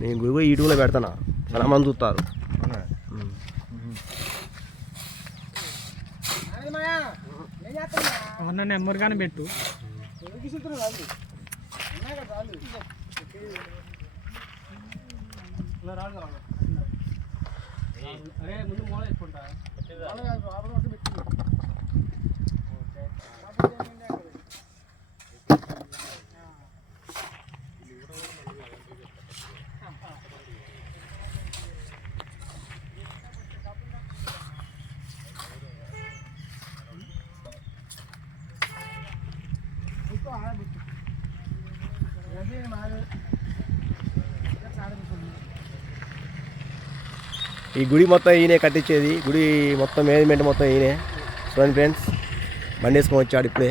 నేను గుడి పోయి యూట్యూబ్లో పెడతాను? చాలా మంది చూస్తారు. నెంబర్ కానీ పెట్టు. అరే ముందు మూల ఈ గుడి మొత్తం ఈయనే కట్టించేది. గుడి మొత్తం మేనేజ్మెంట్ మొత్తం ఈయనే. చూడండి ఫ్రెండ్స్ బండి వేసుకొని వచ్చాడు ఇప్పుడే.